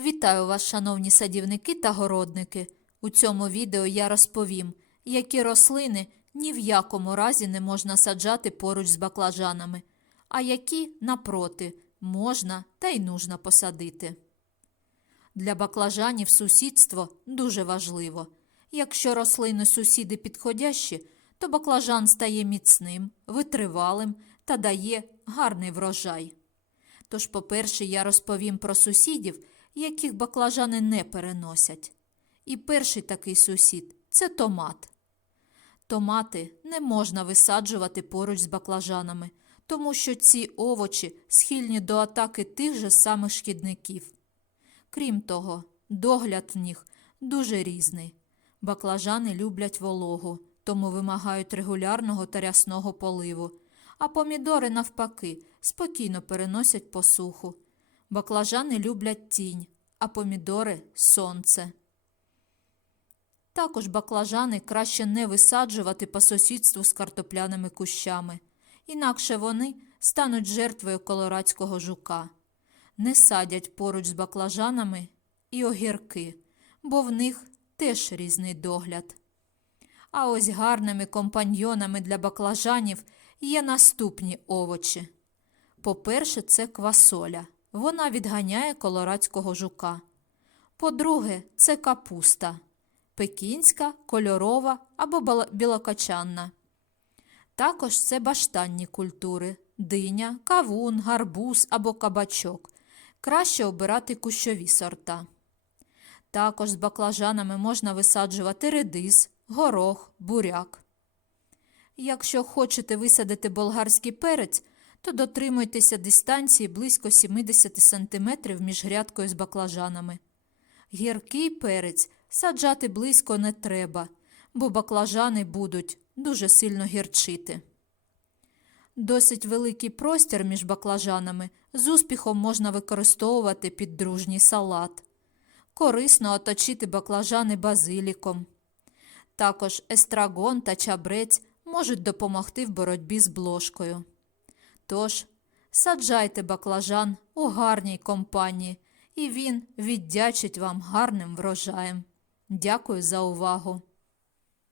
Вітаю вас, шановні садівники та городники. У цьому відео я розповім, які рослини ні в якому разі не можна саджати поруч з баклажанами, а які, напроти, можна та й нужно посадити. Для баклажанів сусідство дуже важливо. Якщо рослини сусіди підходящі, то баклажан стає міцним, витривалим та дає гарний врожай. Тож, по-перше, я розповім про сусідів, яких баклажани не переносять. І перший такий сусід це томат. Томати не можна висаджувати поруч з баклажанами, тому що ці овочі схильні до атаки тих же самих шкідників. Крім того, догляд в них дуже різний. Баклажани люблять вологу, тому вимагають регулярного та рясного поливу, а помідори, навпаки, спокійно переносять посуху. Баклажани люблять тінь, а помідори сонце. Також баклажани краще не висаджувати по сусідству з картопляними кущами, інакше вони стануть жертвою колорадського жука. Не садять поруч з баклажанами і огірки, бо в них теж різний догляд. А ось гарними компаньйонами для баклажанів є наступні овочі. По-перше, це квасоля. Вона відганяє колорадського жука. По-друге, це капуста пекінська, кольорова або білокочанна. Також це баштанні культури диня, кавун, гарбуз або кабачок. Краще обирати кущові сорта. Також з баклажанами можна висаджувати редис, горох, буряк. Якщо хочете висадити болгарський перець, то дотримуйтеся дистанції близько 70 см між грядкою з баклажанами. Гіркий перець саджати близько не треба, бо баклажани будуть дуже сильно гірчити. Досить великий простір між баклажанами з успіхом можна використовувати під дружній салат. Корисно оточити баклажани базиліком. Також естрагон та чабрець можуть допомогти в боротьбі з блошкою. Тож, саджайте баклажан у гарній компанії, і він віддячить вам гарним врожаєм. Дякую за увагу!